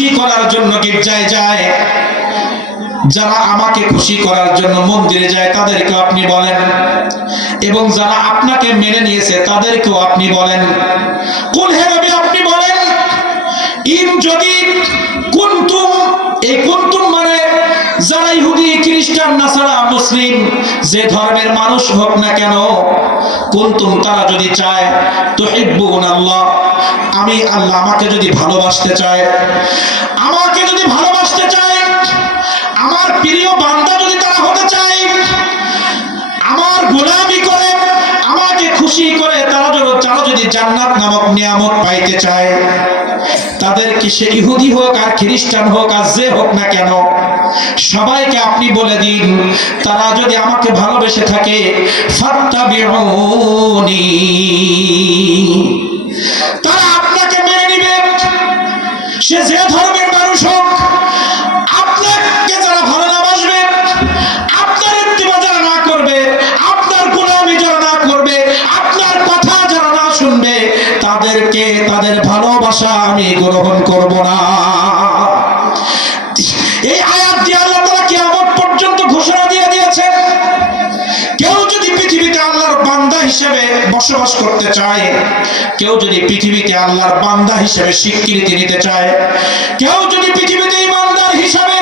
খুশি করার জন্য গির্জায় যায়, যারা আমাকে খুশি করার জন্য মন্দিরে যায় তাদেরকেও আপনি বলেন, এবং যারা আপনাকে মেনে নিয়েছে তাদেরকেও আপনি বলেন। কুল হে নবী আপনি বলেন, ইন যদি কুনতুম, এই কুনতুম মানে যারা ইহুদি খ্রিস্টান নাসারা মুসলিম যে ধর্মের মানুষ হোক না কেন, কুনতুম তারা যদি চায়, তুহিব্বুন আল্লাহ, আমি আল্লাহ আমাকে যদি ভালোবাসতে চায়, আমাকে যদি ভালোবাসতে চায়, আমার প্রিয় বান্দা যদি তারা হতে চায়, আমার গোলামি করে আমাকে খুশি করে তারা যদি জান্নাত নামক নিয়ামত পাইতে চায়, তাদেরকে সে ইহুদি হোক আর খ্রিস্টান হোক আর যে হোক না কেন, সবাইকে আপনি বলে দিন, তারা যদি আমাকে ভালোবেসে থাকে, ফাত্তাবিউনি, তারা আপনাকে মেনে নিবে। সে যে ধর্মের মানুষ হোক, আপনাকে যারা ভালো না বাসবে, আপনার ইত্তিবা যারা না করবে, আপনার গোলামি যারা না করবে, আপনার কথা যারা না শুনবে, তাদেরকে তাদের ভালোবাসা আমি গ্রহণ করব না। এই আয়াত দিয়ে আল্লাহ তাআলা কিয়ামত পর্যন্ত ঘোষণা দিয়ে দিয়েছেন, কেউ যদি পৃথিবীতে আল্লাহর বান্দা হিসেবে বসবাস করতে চায়, কেউ যদি পৃথিবীতে আল্লাহর বান্দা হিসেবে স্বীকৃতি নিতে চায়, কেউ যদি পৃথিবীতে ইমানদার হিসেবে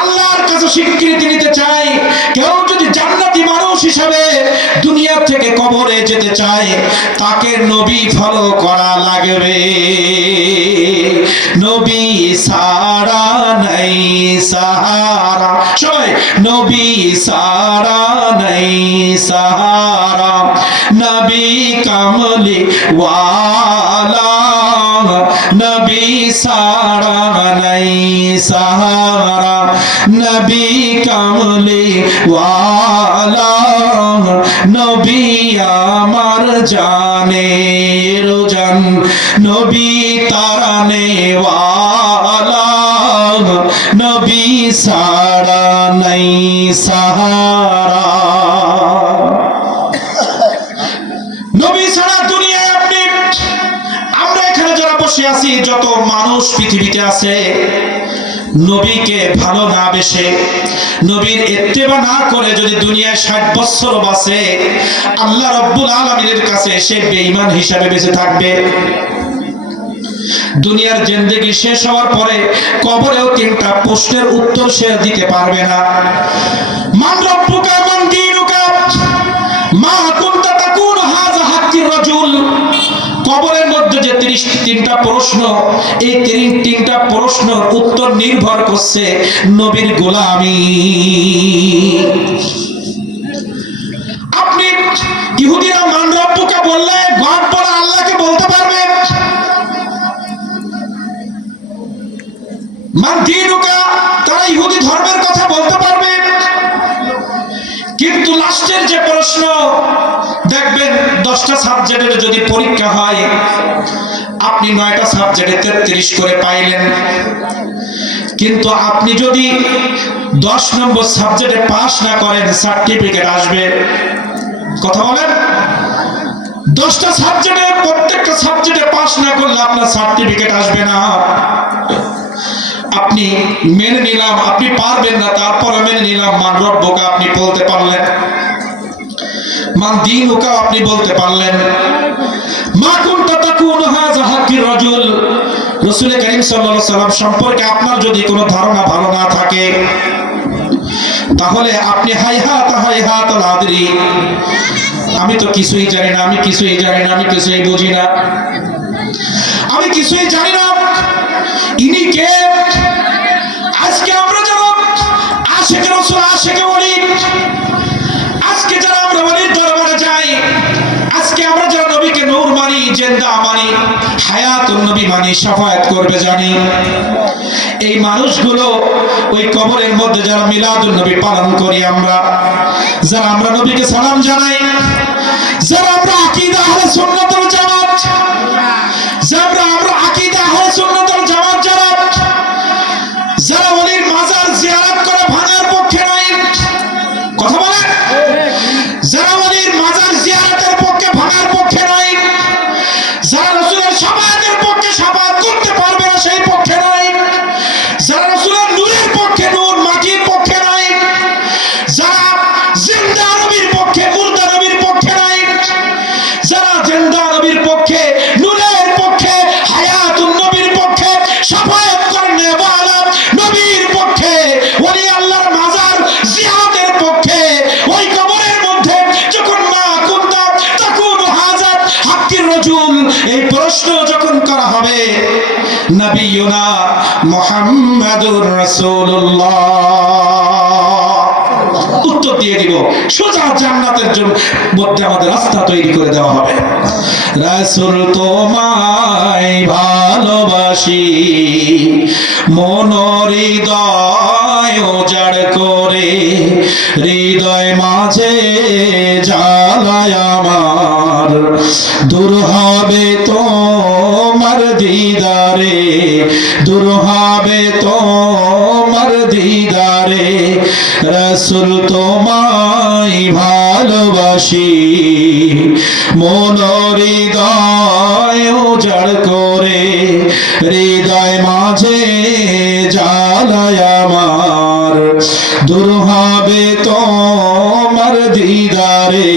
আল্লাহর কাছে স্বীকৃতি নিতে চায়, কেউ যদি জান্নাতি মানুষ হিসেবে দুনিয়া থেকে কবরে যেতে চায়, তাকে নবী ফলো করা লাগবে। নবী সারা নাই সাহারা, সবাই নবী সারা নাই সাহারা, নবী কামলি ওয়ালা, নবী সারা নাই সাহারা, নবী কামলি ওয়ালা, নবী আমার জানে রোজান, নবী তারানে ওয়ালা, নবী সারা নাই সাহারা। নবী ছাড়া দুনিয়ায় আপনি, আমরা এখানে যারা বসে আছি, যত মানুষ পৃথিবীতে আছে, নবীকে ভালো না বেসে, নবীর ইত্তেবা না করে যদি দুনিয়ায় 60 বছর বাঁচে, আল্লাহ রাব্বুল আলামিনের কাছে সে বেঈমান হিসাবে বেঁচে থাকবে। দুনিয়ার জিন্দেগি শেষ হওয়ার পরে কবরেও 3টা প্রশ্নের উত্তর সে দিতে পারবে না। মান রব্বুকা মান দীনুকা মা কুনতা তাকুনু হাযা হাক্কির রাজুল, কবরের মধ্যে যে 3টা প্রশ্ন, এই 3টা প্রশ্নের উত্তর নির্ভর করছে নবীর গোলামি। আপনি ইহুদিরা মান রব্বুকা বললে গড বলা আল্লাহকে বলতে পারবে, মান দীনুকা তারা ইহুদি ধর্মের কথা বলতে পারবে, কিন্তু লাস্টের যে প্রশ্ন দেখবেন 10টা সাবজেক্টের যদি পরীক্ষা হয়, আপনি 9টা সাবজেক্টে 33 করে পাইলেন, কিন্তু আপনি যদি 10 নম্বর সাবজেক্টে পাস না করেন, সার্টিফিকেট আসবে। কথা বলেন, 10টা সাবজেক্টে প্রত্যেকটা সাবজেক্টে পাস না করলে আপনার সার্টিফিকেট আসবে না। আপনি মেনে নিলাম আপনি পারবেন না, তারপরে মেনে নিলাম মান রব্বুকা আপনি বলতে পারলেন, মান দীনুকা আপনি বলতে পারলেন, মা কুনতা তাকুনু হাযা হাক্কির রাজুল, রাসূল করিম সাল্লাল্লাহু আলাইহি সাল্লাম সম্পর্কে আপনার যদি কোনো ধারণা ভালো না থাকে, তাহলে আপনি হাইহাত আলাদরি, আমি তো কিছুই জানি না, আমি কিছুই জানি না, আমি কিছুই বুঝি না, আমি কিছুই জানি না, ইনি কে? আজকে আমরা যারা আশিকে রাসূল আশিকে ওলি, আজকে যারা আমরা ওলির দরবারে যাই, আজকে আমরা যারা নবীকে নূর মানি, জিন্দা মানি, হায়াতুন নবী মানি, শাফায়াত করবে জানি, এই মানুষগুলো ওই কবরের মধ্যে যারা মিলাদুন নবী পালন করি, আমরা যারা আমরা নবীকে সালাম জানাই, যারা আমরা আকীদা আহলে সুন্নাত ওয়াল জামাত, যারা আমরা আকীদা আহলে সুন্নাত ওয়াল জামাত, যারা ওলির মাজার জিয়ারত করে ভাঙার পক্ষে নাই, কথা বলে, যারা ওলির মাজার জিয়ারতের পক্ষে ভাঙার পক্ষে নাই, যারা রাসূলের শাফায়াতের পক্ষে শাফায়াত করতে পারবে না সেই পক্ষে নাই, মুহাম্মাদুর রাসূলুল্লাহ। উত্তর দিয়ে দিব, সোজা জান্নাতের জন্য মধ্যে আমাদের রাস্তা তৈরি করে দেওয়া হবে। রাসূল তোমায় ভালোবাসি, মন হৃদয় উজাড় করে, হৃদয় মাঝে জ্বালায় আমার, দূর হবে তোমার দিদারে, দূর হবে তোমার দিদারে। রাসূল তোমায় ভালোবাসি, মন হৃদয় উজাড় করে, হৃদয় মাঝে জ্বালায় আমার, দূর হবে তোমার দিদারে,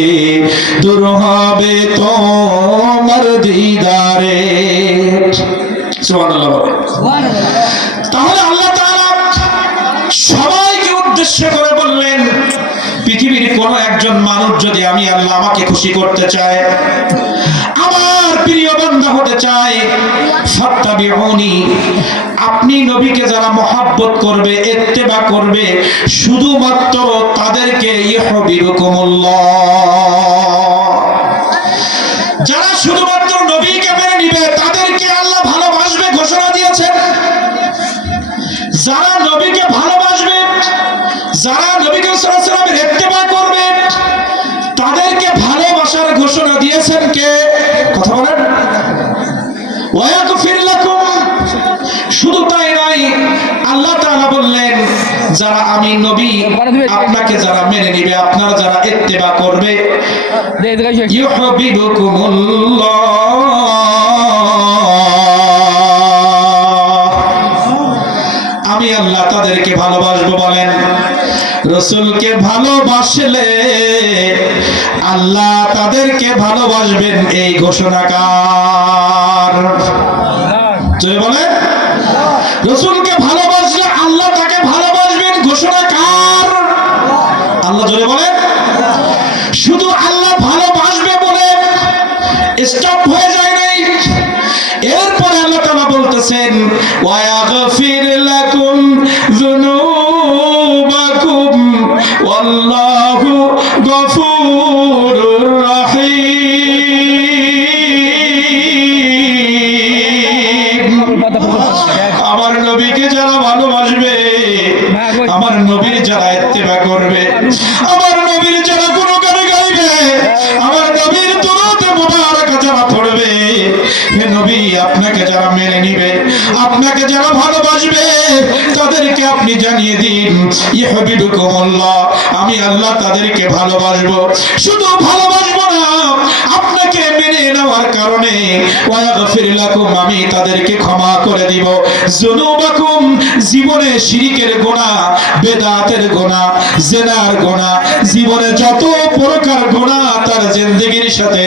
দূর হবে তোমার দিদারে। সুবহানাল্লাহ। তাহলে আল্লাহ তাআলা সবাইকে উদ্দেশ্য করে বললেন, পৃথিবীর কোন একজন মানুষ যদি আমি আল্লাহ আমাকে খুশি করতে চায়, আমার প্রিয় বান্দা হতে চায়, ফাত্তাবিউনি, আপনি নবীকে যারা মহব্বত করবে, ইত্তেবা করবে, শুধুমাত্র তাদেরকে ইউহিব্বুকুমুল্লাহ, যারা শুধুমাত্র নবীকে মেনে নিবে তাদেরকে আল্লাহ ভালোবাসবে ঘোষণা দিয়েছেন। যারা নবীকে ভালোবাসবে, যারা নবীকে সাল্লাল্লাহু আলাইহি ওয়াসাল্লামের ইত্তেবা করবে, তাদেরকে ভালোবাসার ঘোষণা দিয়েছেন কে? কথা বলেন। ওয়ায়াগফির লাকুম, শুধু তাই নয়, আল্লাহ তাআলা বললেন যারা আমি নবী আপনাকে যারা মেনে নিবে, আপনারা যারা ইত্তেবা করবে, ইউহিব্বুকুমুল্লাহ, আমি আল্লাহ তাদেরকে ভালোবাসবো। বলেন, রাসূলকে ভালোবাসলে আল্লাহ তাদেরকে ভালোবাসবেন, এই ঘোষণা কার? জোরে বলেন। রাসূলকে ভালোবাসলে আল্লাহ তাকে ভালোবাসবেন, ঘোষণা কার? আল্লাহ। জোরে বলেন। শুধু আল্লাহ ভালোবাসবে বলে স্টপ হয়ে যায় নাই, এরপরে আল্লাহ তাআলা বলতেছেন ওয়ায়াগফির লাকুম যুনুবাকুম ওয়াল্লাহু গফুরুর রহিম। আমার নবীকে যারা ভালোবাসবে, আমার নবীর যারা ইত্তেবা করবে, আমার নবীর যারা গুণগান গাইবে, আমার নবীর দুরূদ মুবারক যারা পড়বে, হে নবী আপনাকে যারা মেনে নিবে, আপনাকে যারা ভালোবাসবে, তাদেরকে আপনি জানিয়ে দিন ইউহিব্বুকুমুল্লাহ, আমি আল্লাহ তাদেরকে ভালোবাসবো। শুধু ভালোবাসবো না, আপনাকে মেনে নেওয়ার কারণে ওয়ায়াগফির লাকুম, আমি তাদেরকে ক্ষমা করে দিব যুনুবাকুম, জীবনে শিরকের গুনাহ, বেদাতের গুনাহ, জিনার গুনাহ, জীবনে যত প্রকার গুনাহ তার জিন্দেগীর সাথে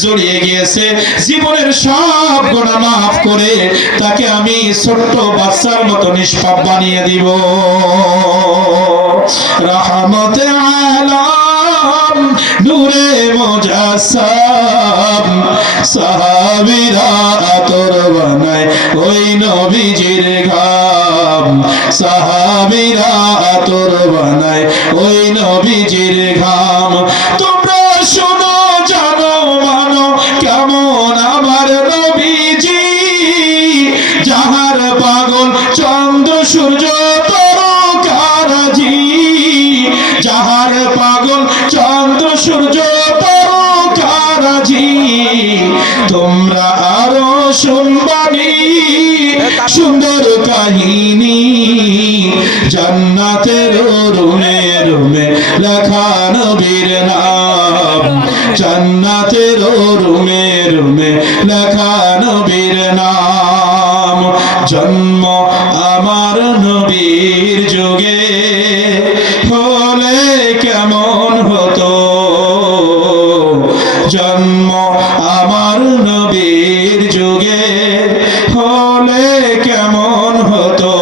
জড়িয়ে গিয়েছে, জীবনের সব গুনাহ মাফ করে তাকে আমি ছোট্ট বাচ্চার মতো নিষ্পাপ বানিয়ে দিব। রহমতে আলম নূরে মুজাসসাম, সাহাবীরা আতর বানায় ওই নবীজির ঘাম, সাহাবীরা আতর বানায় ওই নবীজির ঘাম। তোমরা শোনো, জানো, মানো কেমন আমার নবীজি, যাহার পাগল চন্দ্র সূর্য তারকারাজি, যাহার পাগল চন্দ্র সূর্য তারকারাজি। তোমরা আরো শুনবানি সুন্দর কাহিনী, জান্নাতের রুমে রুমে লেখা নবীর নাম, জান্নাতের রুমে রুমে লেখা নবীর নাম। জন্ম আমার নবীর যুগে হলে কেমন হতো, জন্ম আমার নবীর যুগে হলে কেমন হতো।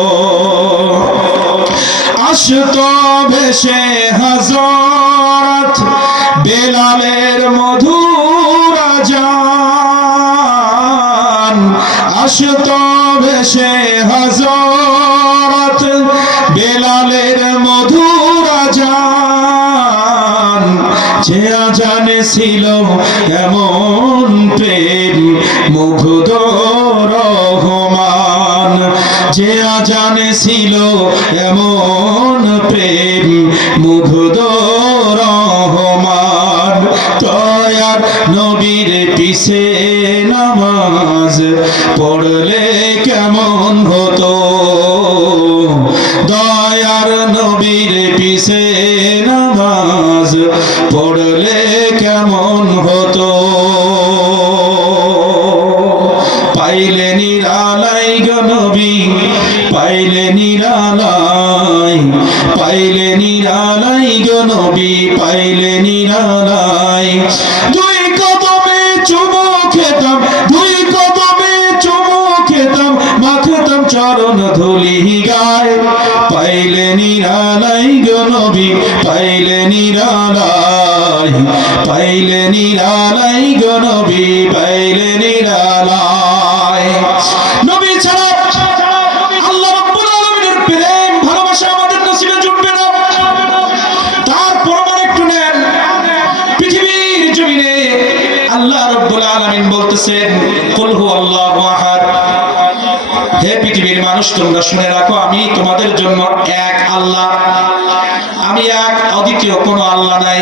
আসতো ভেসে হযরত বেলালের মধুর আযান, আসতো ভেসে হযরত ছিল এমন প্রেম মুগ্ধ রহমান, যে আজানে ছিল এমন প্রেম মুগ্ধ রহমান। দয়ার নবীর পিছে নামাজ পড়লে কেমন হতো, দয়ার নবীর পিছে নামাজ পড়লে কেমন হতো। পাইলে নিরালাই গো নবী, পাইলে নিরালাই, পাইলে নিরালাই গো নবী, পাইলে নিরালাই। দুই কদমে চুমু খেতাম, দুই কদমে চুমু খেতাম, মাখতাম চরণ ধুলি গায়। পাইলে নিরালাই গো নবী, পাইলে নিরালাই, পাইলে নিরালাই গো নবী, পাইলে নিরালাই। নবী ছাড়া আল্লাহ রাব্বুল আলামিনের প্রেম ভালোবাসা আমাদের নসিবে জুটবে না। তারপর আমার একটু নেন, পৃথিবীর জমিনে আল্লাহ রাব্বুল আলামিন বলতেছেন কুল হুয়াল্লাহু আহাদ, হে পৃথিবীর মানুষ তোমরা শুনে রাখো, আমি তোমাদের জন্য এক আল্লাহ, আমি এক, অদ্বিতীয় কোনো আল্লাহ নাই।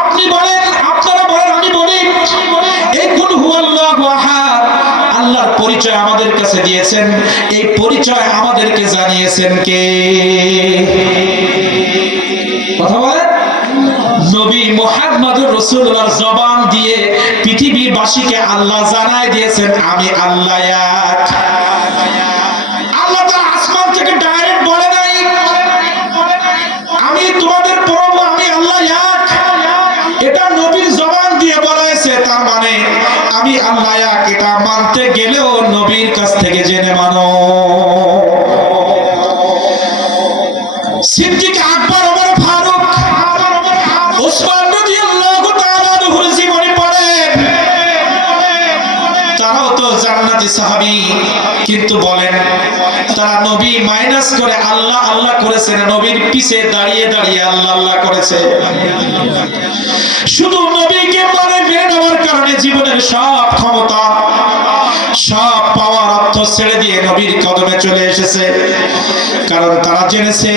আপনি বলেন, আপনারা বলেন, আমি বলি, এই কুল হুয়াল্লাহু আহাদ আল্লাহর পরিচয় আমাদের কাছে দিয়েছেন, এই পরিচয় আমাদেরকে জানিয়েছেন কে? কথা বলেন। নবী মুহাম্মদুর রাসূলুল্লাহর জবান দিয়ে পৃথিবীবাসীকে আল্লাহ জানায় দিয়েছেন আমি আল্লাহ এক। আল্লাহ তাআলা আসমান থেকে ডাইরেক্ট বলে নাই আমি তোমাদের প্রভু, আমি আল্লাহ এক। এটা নবীর জবান দিয়ে বলা হয়েছে, তার মানে আমি আল্লাহ এক এটা মানতে গেলেও নবীর কাছ থেকে জেনে মানো। সিদ্দিক আকবর, ওমর ফারুক, ওসমান রাদিয়াল্লাহু তাআলা আনহুর জীবনী পড়েন, তারাও তো জান্নাতি সাহাবী, কিন্তু বলেন তারা নবী মাইনাস করে আল্লাহ আল্লাহ করেছে না, নবীর পিছে দাঁড়িয়ে দাঁড়িয়ে আল্লাহ আল্লাহ করেছে। শুধু নবীকে মেনে নেওয়ার কারণে জীবনের সব ক্ষমতা, সব পাওয়ার অর্থ ছেড়ে দিয়ে নবীর কদমে চলে এসেছে। কারণ তারা জেনেছে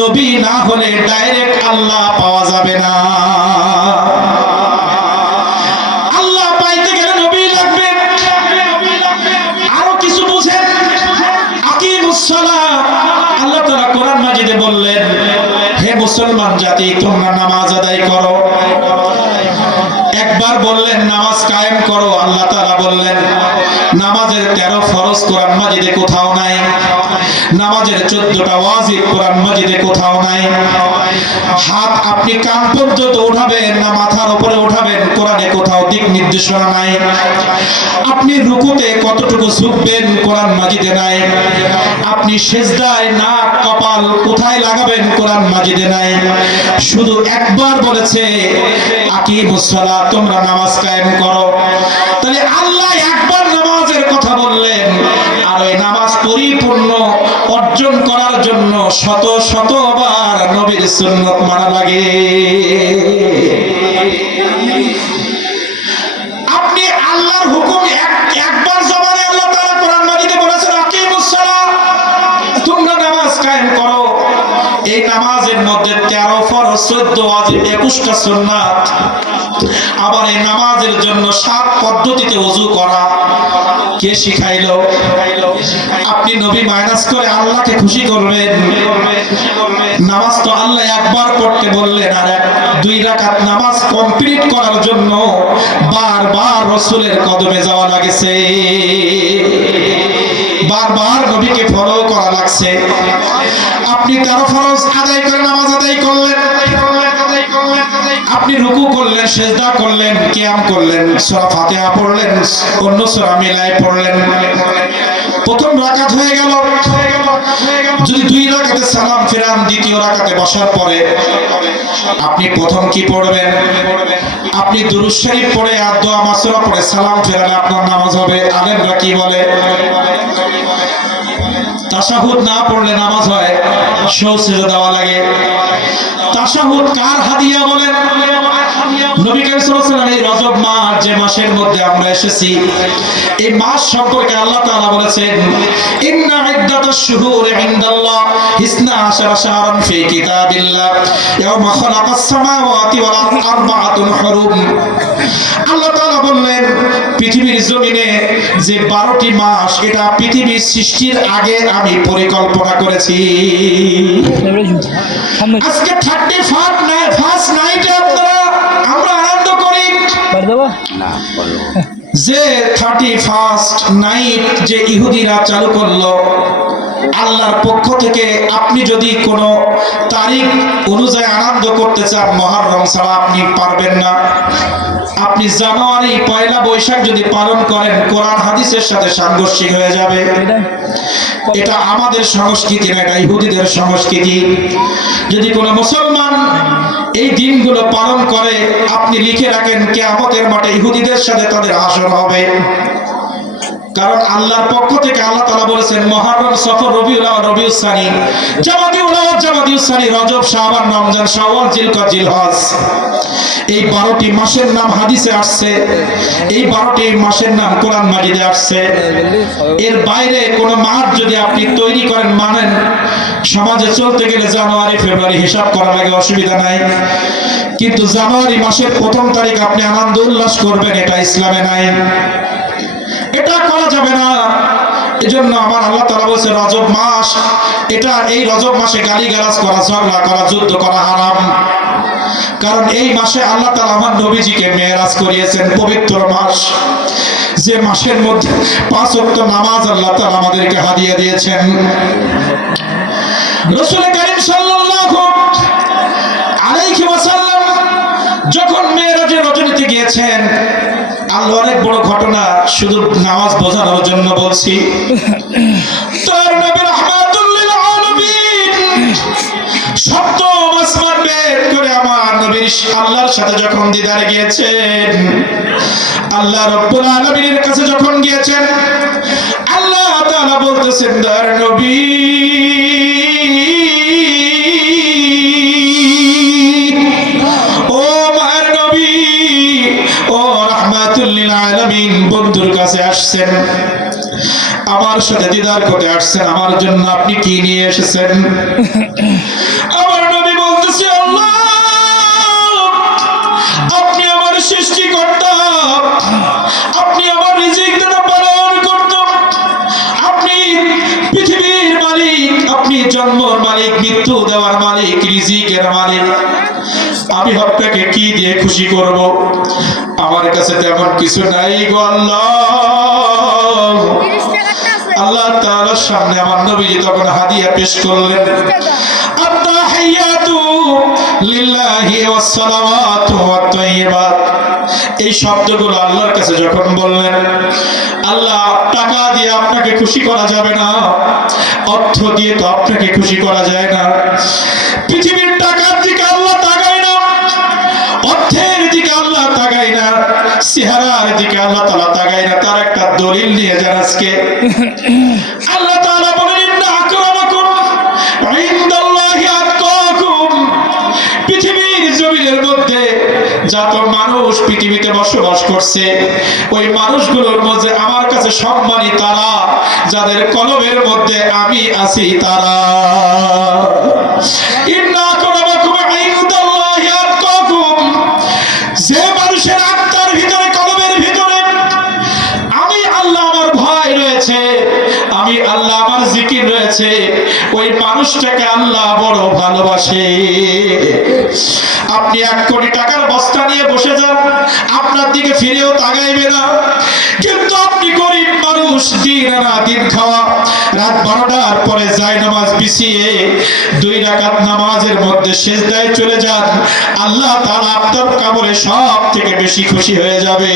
নবী না হলে ডাইরেক্ট আল্লাহ পাওয়া যাবে না, আল্লাহ পাইতে গেলে নবী লাগবে। আরো কিছু বুঝেন, আকিমুস সালাত, আল্লাহ তাআলা কোরআন মাজিদে বললেন হে মুসলমান জাতি তোমরা নামাজ আদায় করো। একবার বললেন নামাজ কায়েম করো, আল্লাহ তাআলা বললেন নামাজের 13 ফরজ কোরআন মাজিদে কোথাও নাই, নামাজের 14টা ওয়াজিব কোরআন মাজিদে কোথাও নাই। হাত আপনি কান পর্যন্ত উঠাবেন না মাথার উপরে উঠাবেন কোরআনে কোথাও দিক নির্দেশনা নাই। আপনি রুকুতে কতটুকু ঝুঁকবেন কোরআন মাজিদে নাই। আপনি সিজদায় নাক কপাল কোথায় লাগাবেন কোরআন মাজিদে নাই। শুধু একবার বলেছে আকিমুস সালাত, তোমরা নামাজ কায়েম করো। তাহলে আল্লাহ একবার নামাজের কথা বললেন, আর ওই নামাজ পরিপূর্ণ অর্জন করার জন্য শত শতবার নবীর সুন্নাত মানা লাগে। আপনি আল্লাহর হুকুম একবার জবানে আল্লাহ তাআলা কোরআন মাজিদে বলেছেন আকিমুস সালাত, তোমরা নামাজ কায়েম করো। এই নামাজের মধ্যে 13 ফরজ, 14 ওয়াজিব, 21টা সুন্নাত। আবার এই নামাজের জন্য 7 পদ্ধতিতে ওযু করা কে শিখাইলো? আপনি নবী মাইনাস করে আল্লাহকে খুশি করবেন। নামাজ তো আল্লাহ একবার পড়তে বললেন, আর 2 রাকাত নামাজ কমপ্লিট করার জন্য বারবার রাসূলের কদমে যাওয়া লাগেছে, বারবার নবীকে ফলো করা লাগছে। আপনি 13 ফরজ আদায় করে নামাজ আদায় করলেন, আপনি রুকু করলেন, সিজদা করলেন, কিয়াম করলেন, সূরা ফাতিহা পড়লেন, অন্য সূরা মিলাই পড়লেন, প্রথম রাকাত হয়ে গেল। যদি 2 রাকাতে সালাম ফিরান, দ্বিতীয় রাকাতে বসার পরে আপনি প্রথম কি পড়বেন? আপনি দুরূদ শরীফ পড়ে আর দোয়া মাসুরা পড়ে সালাম ফেরালে আপনার নামাজ হবে। আলেমরা কি বলে? তাশাহুদ না পড়লে নামাজ হয়, সেজদা দেওয়া লাগে। তাশাহুদ কার হাদিয়া বলেন? নবী করিম সাল্লাল্লাহু আলাইহি ওয়াসাল্লাম এই রজব মাস যে মাসের মধ্যে আমরা এসেছি, এই মাস সম্পর্কে আল্লাহ তাআলা বলেছেন, ইন্না ইদ্দাতাশ শুহুরি ইনদাল্লাহ 12 শাহরান ফি কিতাবিল্লাহ ইয়াওমা খালাকাস সামাওয়াতি ওয়াল আরবাআতুন হুরুম। আল্লাহ তাআলা বললেন, পৃথিবীর জমিনে যে 12টি মাস, এটা পৃথিবীর সৃষ্টির আগে আমি পরিকল্পনা করেছি। আজকে 31st নাইটে আমরা আনন্দ করি যে 31st নাইট যে ইহুদিরা চালু করলো, আল্লাহর পক্ষ থেকে আপনি যদি কোনো তারিখ অনুযায়ী আনন্দ করতে চান, মুহররম ছাড়া আপনি পারবেন না। আপনি জানুয়ারি 1 বৈশাখ যদি পালন করেন, কোরআন হাদিসের সাথে সাংঘর্ষিক হয়ে যাবে। এটা আমাদের সংস্কৃতি না, এটা ইহুদিদের সংস্কৃতি। যদি কোনো মুসলমান এই দিনগুলো পালন করে, আপনি লিখে রাখেন কিয়ামতের মাঠে ইহুদিদের সাথে তাদের হাসর হবে। কারণ আল্লাহর পক্ষ থেকে আল্লাহ তাআলা বলেছেন, মুহররম, সফর, রবিউল আউয়াল, রবিউস সানি, জামাদিউল আউয়াল, জামাদিউস সানি, রজব, শাবান, রমজান, শাওয়াল, জিলকদ, জিলহজ, এই 12টি মাসের নাম হাদিসে আসছে। এই 12টি মাসের নাম কোরআন মাজিদে আসছে। এর বাইরে কোন মাস যদি আপনি তৈরি করেন, মানেন, সমাজে চলতে গেলে জানুয়ারি ফেব্রুয়ারি হিসাব করা লাগে, অসুবিধা নাই। কিন্তু জানুয়ারি মাসের 1ম তারিখ আপনি আনন্দ উল্লাস করবেন, এটা ইসলামে নাই, এটা করা যাবে না। এজন্য আমার আল্লাহ তাআলা বলেছে রজব মাস, এটা এই রজব মাসে গালিগালাজ করা, ঝগড়া করা, যুদ্ধ করা হারাম। কারণ এই মাসে আল্লাহ তাআলা আমার নবীজিকে মেরাজ করিয়েছেন, পবিত্র মাস, যে মাসের মধ্যে 5 ওয়াক্ত নামাজ আল্লাহ তাআলা আমাদেরকে হাদিয়া দিয়েছেন। রাসূল করিম সাল্লাল্লাহু আলাইহি ওয়াসাল্লাম যখন মেরাজের রজনীতে গিয়েছেন, আল্লাহ অনেক বড় ঘটনা, শুধু নামাজ বোঝানোর জন্য বলছি। তার নবী রাহমাতুল লিল আলামিন সপ্তম আসমান বের করে আমার নবীর আল্লাহর সাথে যখন দিদারে গিয়েছেন, আল্লাহ রাব্বুল আলামিনের কাছে যখন গিয়েছেন, আল্লাহ তাআলা বলতেছেন, তার নবী বন্ধুর কাছে আসছেন, আমার সাথে দিদার করতে আসছেন, আমার জন্য আপনি কি নিয়ে এসেছেন? আমার নবী বলতেছে, আল্লাহ, আপনি আমার সৃষ্টিকর্তা, আপনি আমার রিজিক দাতা, পালন করতে, আপনি পৃথিবীর মালিক, আপনি জন্মের মালিক, মৃত্যু দেওয়ার মালিক, রিজিকের মালিক। আমি আপনাকে কি দিয়ে খুশি করব? আমার কাছে তেমন কিছু নাই গো আল্লাহ। আল্লাহ তাআলার সামনে আমার নবীজি তখন হাদিয়া পেশ করলেন, আত-তাহিয়াতু লিল্লাহি ওয়াস সালাওয়াতু ওয়াত তাইয়্যিবাত। এই শব্দগুলো আল্লাহর কাছে যখন বললেন, আল্লাহ, টাকা দিয়ে আপনাকে খুশি করা যাবে না, অর্থ দিয়ে তো আপনাকে খুশি করা যায় না। পৃথিবীর টাকার দিকে আল্লাহ তাকায় না, অর্থের দিকে আল্লাহ তাকায় না, চেহারার দিকে আল্লাহ তাআলা তাকায় না। তার একটা দলিল নিয়ে যান আজকে। আল্লাহ তাআলা বলেন, ইন্না আকরামাকুম ইনদাল্লাহি আতকাকুম। পৃথিবীর জমিনের মধ্যে যত মানুষ পৃথিবীতে বসবাস করছে, ওই মানুষগুলোর মধ্যে আমার কাছে সম্মানী তারা, যাদের কলবের মধ্যে আমি আছি তারা। ইন্না আকরামাকুম ইনদাল্লাহি আতকাকুম। যে মানুষের আত্মার ভিতরে, কলবের ভিতরে আমি আল্লাহ, আমার ভয় রয়েছে, আমি আল্লাহ, আমার জিকির রয়েছে, ওই মানুষটাকে আল্লাহ বড় ভালোবাসে। আপনি 1 কোটি টাকার বস্তা নিয়ে বসে যান, আপনার দিকে ফিরেও তাকাইবে না। কিন্তু আপনি গরিব মানুষ, দিন আনা দিন খাওয়া, রাত 12টার পরে জায়নামাজ বিছিয়ে 2 রাকাত নামাজের মধ্যে সিজদায় চলে যান, আল্লাহ তাআলা আপনার কবরে সব থেকে বেশি খুশি হয়ে যাবে।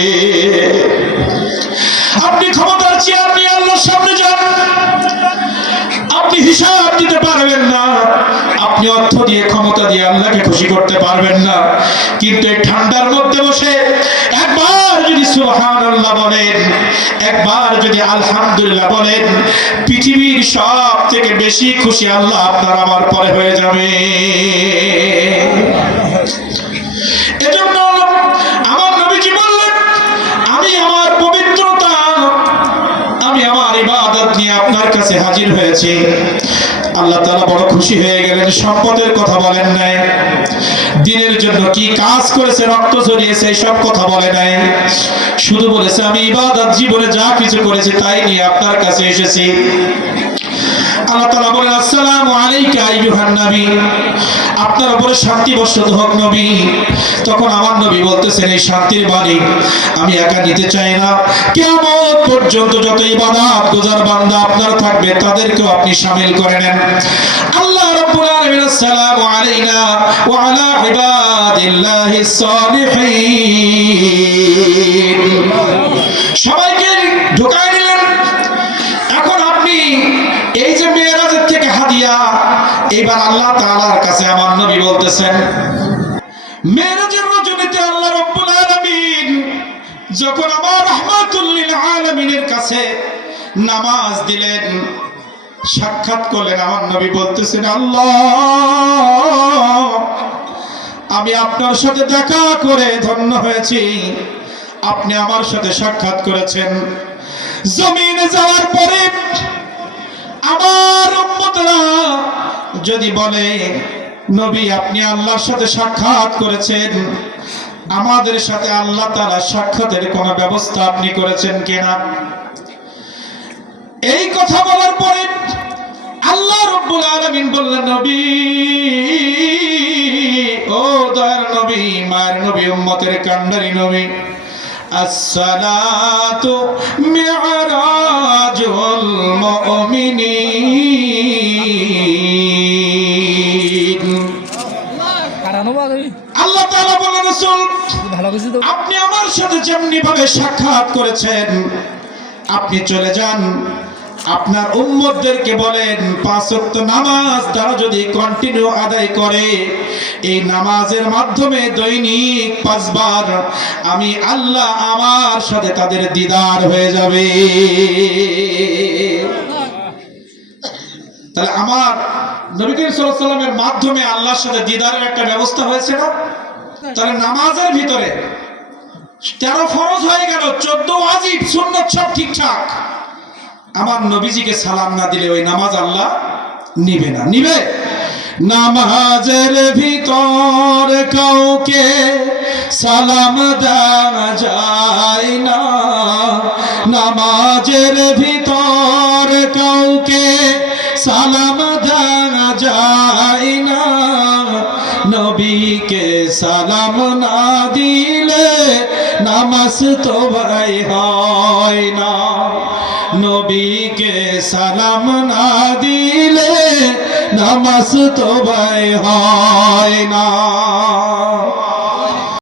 আপনি ক্ষমতার চেয়ার নিয়ে আল্লাহর সামনে যান, আপনি হিসাব দিতে পারবেন না, আপনি অর্থ দিয়ে ক্ষমতা দিয়ে আল্লাহকে খুশি করতে পারবেন না, কিন্তু এই ঠান্ডার মধ্যে বসে একবার যদি সুবহানাল্লাহ বলেন, একবার যদি আলহামদুলিল্লাহ বলেন, পৃথিবীর সব থেকে বেশি খুশি আল্লাহ আপনার আমার পরে হয়ে যাবে। এজন্য আমার নবীজি বললেন, আমি আমার পবিত্রতা, আমি আমার ইবাদত নিয়ে আপনার কাছে হাজির হয়েছি। আল্লাহ তাআলা বড় খুশি হয়ে গেলেন। সম্পদের কথা বলেন নাই, দিনের জন্য কি কাজ করেছে, রক্ত ঝরিয়েছে, সব কথা বলে নাই, শুধু বলেছে আমি ইবাদত জীবনে যা কিছু করেছি তাই নিয়ে আপনার কাছে এসেছি। আল্লাহ তাআলা বলেন, আসসালামু আলাইকা আইয়ুহান নবী, আপনার উপরে শান্তি বর্ষিত হোক নবী। তখন আমার নবী বলতেছেন, এই শান্তির বাণী আমি একা নিতে চাই না, কিয়ামত পর্যন্ত যত ইবাদত গুজার বান্দা আপনার থাকবে তাদেরকেও আপনি শামিল করে নেন। আল্লাহ রাব্বুল আলামিন আসসালামু আলাইনা ওয়া আলা ইবাদিল্লাহিস সালিহিন সবাইকে ঢোকায় দিলেন। এখন আপনি এই যে মেরাজের থেকে হাদিয়া, এবার আল্লাহ তাআলার কাছে আমার নবী বলতেছেন, মেরাজের রজনীতে আল্লাহ রাব্বুল আলামিন যখন আমার রাহমাতুল লিল আলামিনের কাছে নামাজ দিলেন, সাক্ষাৎ করলেন, আমার নবী বলতেছেন, আল্লাহ আমি আপনার সাথে দেখা করে ধন্য হয়েছি, আপনি আমার সাথে সাক্ষাৎ করেছেন। জমিনে যাওয়ার পরে আমার উম্মতরা যদি বলে, নবী আপনি আল্লাহর সাথে সাক্ষাৎ করেছেন, আমাদের সাথে আল্লাহ তাআলা সাক্ষাতের কোনো ব্যবস্থা আপনি করেছেন কিনা? এই কথা বলার পরে আল্লাহ রাব্বুল আলামিন বললেন, নবী, ও দয়ার নবী, মায়ের নবী, উম্মতের কান্ডারি নবী, আসসালাতু মি'রাজুল মুমিনিন। আল্লাহ তাআলা বলেন, রাসূল আপনি আমার সাথে যেমনি ভাবে সাক্ষাৎ করেছেন, আপনি চলে যান, আপনার উম্মতদেরকে বলেন 5 ওয়াক্ত নামাজ তারা যদি কন্টিনিউ আদায় করে, এই নামাজের মাধ্যমে দৈনিক 5 বার আমি আল্লাহ আমার সাথে তাদের দিদার হয়ে যাবে। তাহলে আমার নবী করিম সাল্লাল্লাহু আলাইহি ওয়াসাল্লামের মাধ্যমে আল্লাহর সাথে দিদারের একটা ব্যবস্থা হয়েছে না? তাহলে নামাজের ভিতরে 13 ফরজ হয়ে গেল, 14 ওয়াজিব, সুন্নাত সব ঠিকঠাক। আমার নবীজিকে সালাম না দিলে ওই নামাজ আল্লাহ নিবে না। নিবে? নামাজের ভিতর কাউকে সালাম দেওয়া যায় না, নামাজের ভিতর কাউকে সালাম দেওয়া যায় না, নবীকে সালাম না দিলে নামাজ তো ভাই হয় না, নবীকে সালাম না দিলে নামাজ তো ভাই হয় না।